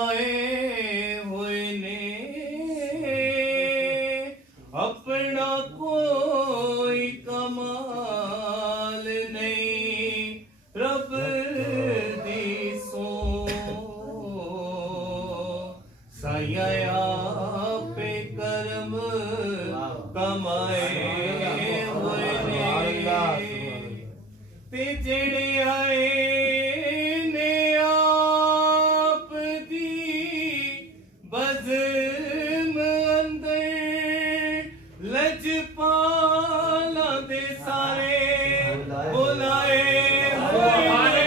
आए हुए ने अपना कोई कमाल नहीं रब दी सो साया पे कर्म कमाए हुए ने ते जेड़े आए ने आप दी बज़म अंदर लजपाला दे सारे बुलाए हुए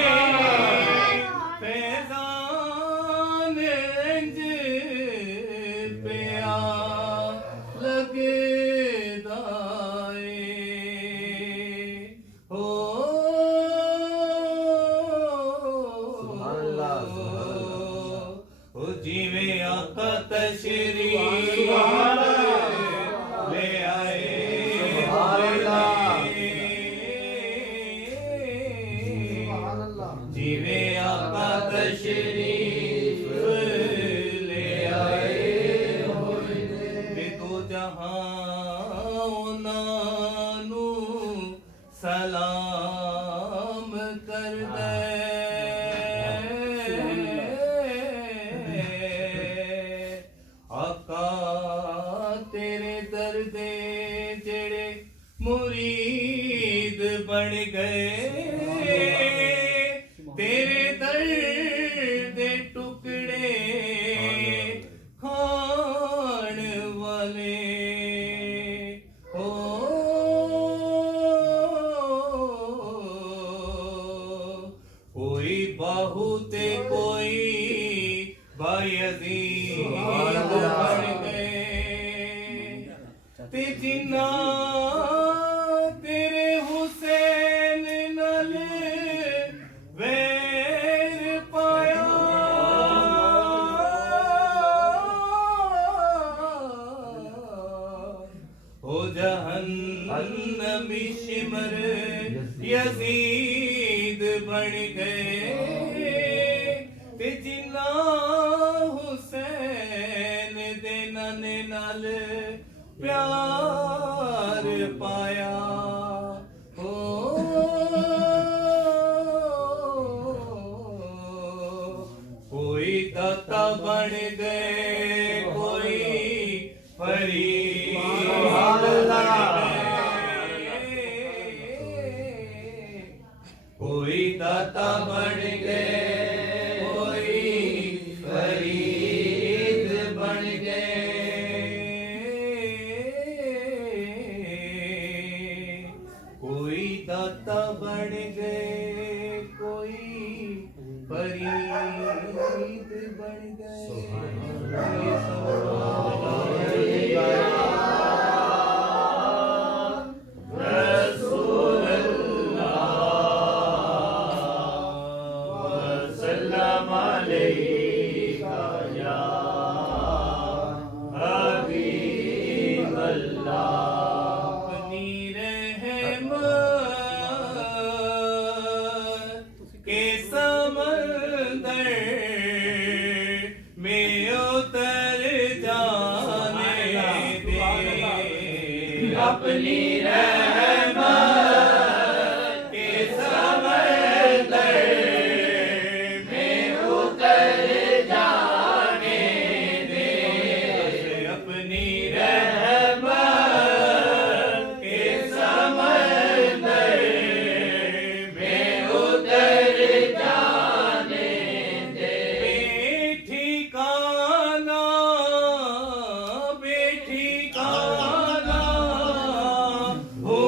फैज़ान इंज पिया लगदा हो जिवें आका तशरीफ ले आए जिवें आका तशरीफ ले आए ते दो जहां उन्हां सलाम कर दे आका तेरे दर्दे जेड़े मुरीद बन गए तेरे दर्द टुकड़े खान वाले हो कोई बाहू ते कोई बायज़ीद बन गए ते जिन्ना तेरे हुसैन नाल वैर पाया हो जहन्नमी शिमर यजीद बन गए ते जिन्ना हुसैन दे नाने नाल प्यार पाया हो कोई दाता बन गए कोई फरीद कोई दाता बन गए कोई फरीद बन गए कोई दाता बन गए कोई फरीद बन गए अपनी रहमत के समंदर में उतर जाने दे अपनी रहमत के समंदर में उतर जाने दे बेठिकाना बेठिकाना हो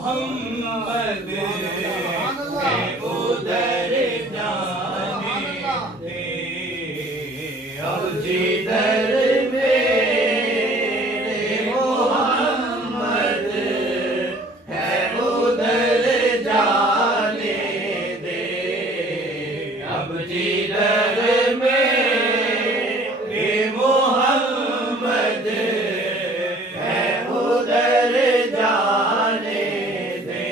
मोहम्मद मैं उधर जाने दे। अब जिधर मेरे मोहम्मद है उधर जाने दे। अब जिधर मेरे मोहम्मद है उधर जाने दे।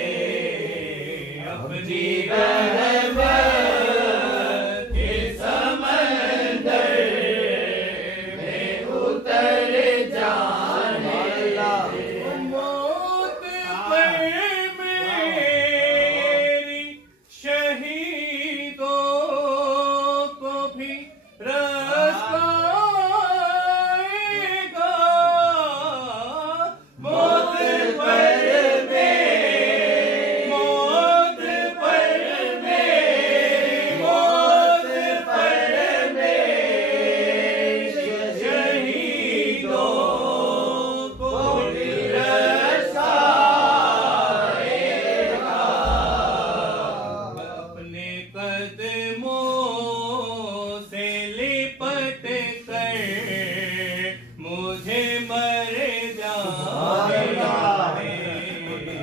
अपनी रहमत के समंदर में उतर जाने दे। मौत पर मेरी शहीदों को भी रास्ता आएगा। मौत पर मेरी, मौत पर मेरी, मौत पर मेरी शहीदों को भी रास्ता आएगा। अपने कदमों से लिपट कर मुझे मर जाने दे।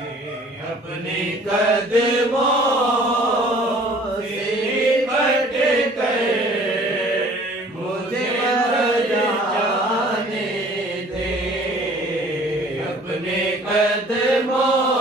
अपने कदमों से लिपट कर मुझे मर जाने दे। अपने कदमों